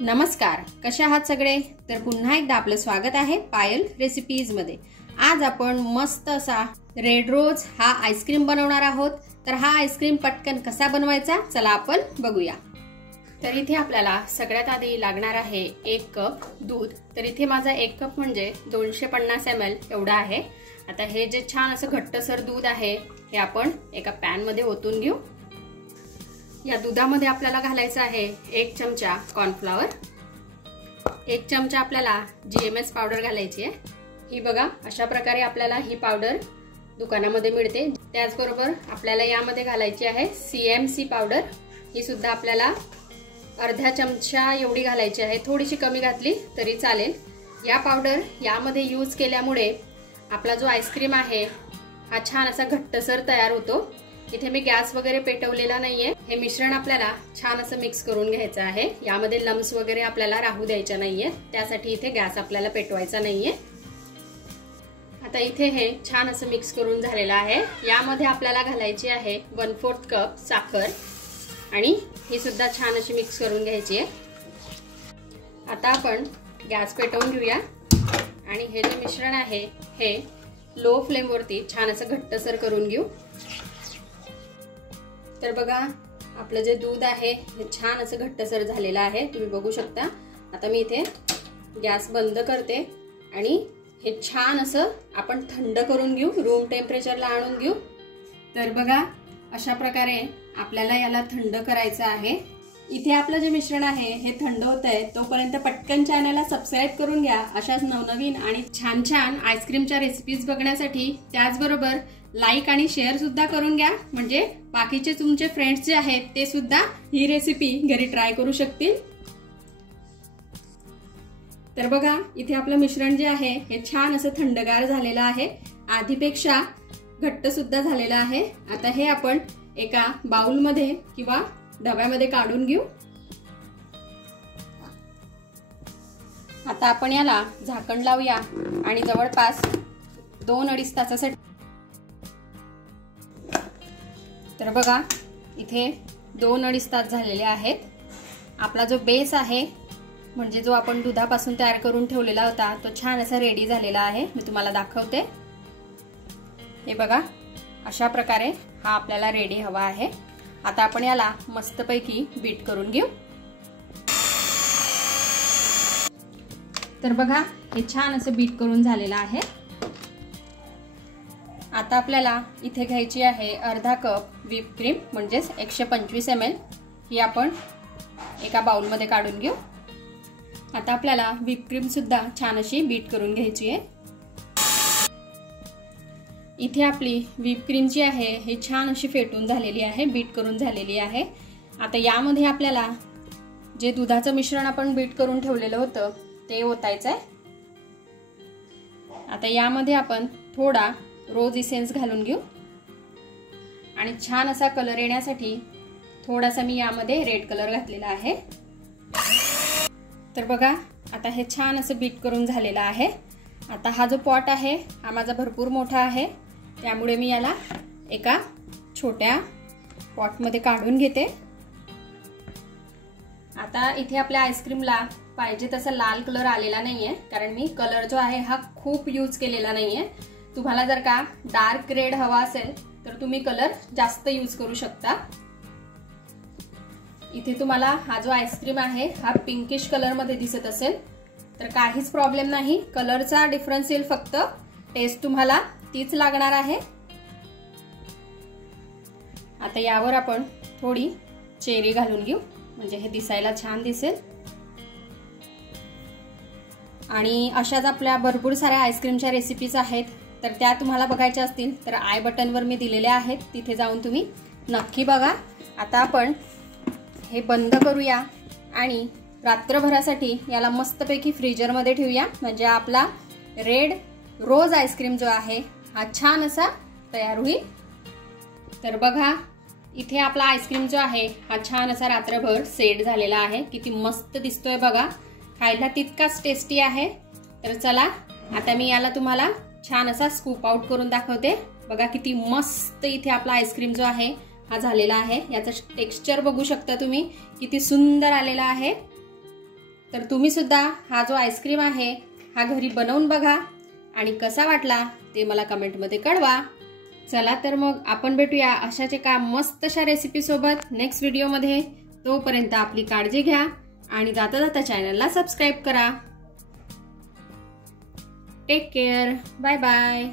नमस्कार, कशा आहात सगळे? तर पुन्हा एकदा आपलं स्वागत आहे पायल रेसिपीज मध्ये। आज आपण मस्त असा रेड रोज हा आईस्क्रीम बनवणार आहोत। तर हा आईस्क्रीम पटकन कसा बनवायचा चला आपण बघूया। तर इथे आपल्याला सगळ्यात आधी लागणार आहे 1 कप दूध। तर इथे माझा 1 कप म्हणजे 250 ml एवढा आहे। आता हे जे छान असं घट्टसर दूध आहे हे आपण एका पॅन मध्ये ओतून घेऊ। या दुधामध्ये आपल्याला घालायचं आहे 1 चमचा कॉर्नफ्लॉवर, 1 चमचा आपल्याला GMS पावडर घालायची आहे। ही बघा अशा प्रकारे आपल्याला ही पावडर दुकानामध्ये मिळते। त्याचबरोबर आपल्याला यामध्ये घालायची आहे CMC पावडर। ही सुद्धा आपल्याला अर्धा चमचा एवढी घालायची आहे, थोडीशी कमी घातली तरी चालेल। या पावडर यामध्ये यूज केल्यामुळे आपला जो आईस्क्रीम आहे हा छान असा घट्टसर तयार होतो। इथे मी गॅस वगैरे पेटवलेला नाहीये। हे मिश्रण आपल्याला छान असं मिक्स करून घ्यायचं आहे। यामध्ये लम्स वगैरे आपल्याला राहू द्यायचे नाहीये, त्यासाठी इथे गॅस आपल्याला पेटवायचा नाहीये। आता इथे हे छान असं मिक्स करून झालेलं आहे। यामध्ये आपल्याला घालायची आहे 1/4 कप साखर आणि ही सुद्धा छान अशी मिक्स करून घ्यायची आहे। आता आपण गॅस पेटवून घेऊया आणि हे जे मिश्रण आहे हे लो फ्लेम वरती छान असं घट्टसर करून घेऊ। तर बघा आपलं जे दूध आहे हे छान असं घट्टसर झालेलं आहे, तुम्ही बघू शकता। आता मी इथे गॅस बंद करते आणि हे छान असं आपण थंड करून घेऊ, रूम टेम्परेचरला आणून घेऊ। तर बघा अशा प्रकारे आपल्याला याला थंड करायचं आहे। इथे आपलं जे मिश्रण आहे हे थंड होतंय तोपर्यंत पटकन चॅनलला सबस्क्राइब करून घ्या अशाच नवनवीन आणि छान छान आईस्क्रीमच्या रेसिपीज बघण्यासाठी। त्याचबरोबर लाईक आणि शेअर सुद्धा करून घ्या, म्हणजे बाकीचे तुमचे फ्रेंड्स जे आहेत ते सुद्धा ही रेसिपी घरी ट्राय करू शकतील। तर बघा इथे आपलं मिश्रण जे आहे हे छान असं थंडगार झालेलं आहे, आधीपेक्षा घट्ट सुद्धा झालेलं आहे। आता हे आपण एका बाउल मध्ये किंवा डब्यामध्ये काढून घेऊ। आता आपण याला झाकण लावूया आणि जवळपास 2-2.5 तासासाठी। तर बघा इथे 2-2.5 तास झालेले आहेत। आपला जो बेस आहे म्हणजे जो आपण दुधापासून तयार करून ठेवलेला होता तो छान असा रेडी झालेला आहे। मी तुम्हाला दाखवते। हे बघा अशा प्रकारे हा आपल्याला रेडी हवा आहे। आता आपण याला मस्तपैकी बीट करून घेऊ। तर बघा हे छान असं बीट करून झालेलं आहे। आता आपल्याला इथे घ्यायची आहे अर्धा कप व्हिप क्रीम म्हणजेच 125 ml। ही आपण एका बाउल मध्ये काढून घेऊ। आता आपल्याला व्हिप क्रीम सुद्धा छान अशी बीट करून घ्यायची आहे। इथे आपली व्हिप क्रीम जी आहे हे छान अशी फेटून झालेली आहे, बीट करून झालेली आहे। आता यामध्ये आपल्याला जे दुधाचं मिश्रण आपण बीट करून ठेवलेलं होतं ते ओतायचं आहे। आता यामध्ये आपण थोडा रोज इसेन्स घालून घेऊ आणि छान असा कलर येण्यासाठी थोडासा मी यामध्ये रेड कलर घातलेला आहे। तर बघा आता हे छान असं बीट करून झालेलं आहे। आता हा जो पॉट आहे हा माझा भरपूर मोठा आहे, त्यामुळे मी याला एका छोट्या पॉटमध्ये काढून घेते। आता इथे आपल्या आईस्क्रीमला पाहिजे तसा लाल कलर आलेला नाहीये, कारण मी कलर जो आहे हा खूप यूज केलेला नाहीये। तुम्हाला जर का डार्क रेड हवा असेल तर तुम्ही कलर जास्त यूज करू शकता। इथे तुम्हाला हा जो आईस्क्रीम आहे हा पिंकिश कलर मध्ये दिसत असेल तर काहीच प्रॉब्लेम नाही, कलरचा डिफरन्स येईल, फक्त टेस्ट तुम्हाला तीच लागणार आहे। आता यावर आपण थोडी चेरी घालून घेऊ, म्हणजे हे दिसायला छान दिसेल। आणि अशाच आपल्या भरपूर साऱ्या आईस्क्रीमच्या रेसिपीज आहेत, तर त्या तुम्हाला बघायच्या असतील तर आय बटनवर मी दिलेले आहेत, तिथे जाऊन तुम्ही नक्की बघा। आता आपण हे बंद करूया आणि रात्रभरासाठी याला मस्तपैकी फ्रीजरमध्ये ठेवूया, म्हणजे आपला रेड रोज आईस्क्रीम जो आहे हा छान असा तयार होईल। तर बघा इथे आपला आईस्क्रीम जो आहे हा छान असा रात्रभर सेट झालेला आहे। किती मस्त दिसतोय बघा, खायला तितकाच टेस्टी आहे। तर चला आता मी याला तुम्हाला छान असा स्कूप आउट करून दाखवते। बघा किती मस्त इथे आपला आईस्क्रीम जो आहे हा झालेला आहे। याचं टेक्स्चर बघू शकता तुम्ही, किती सुंदर आलेला आहे। तर तुम्ही सुद्धा हा जो आईस्क्रीम आहे हा घरी बनवून बघा आणि कसा वाटला ते मला कमेंटमध्ये कळवा। चला तर मग आपण भेटूया अशाच एका मस्तशा रेसिपी सोबत नेक्स्ट व्हिडिओमध्ये। तोपर्यंत आपली काळजी घ्या आणि जाता जाता चॅनलला सबस्क्राईब करा। Take care, bye bye.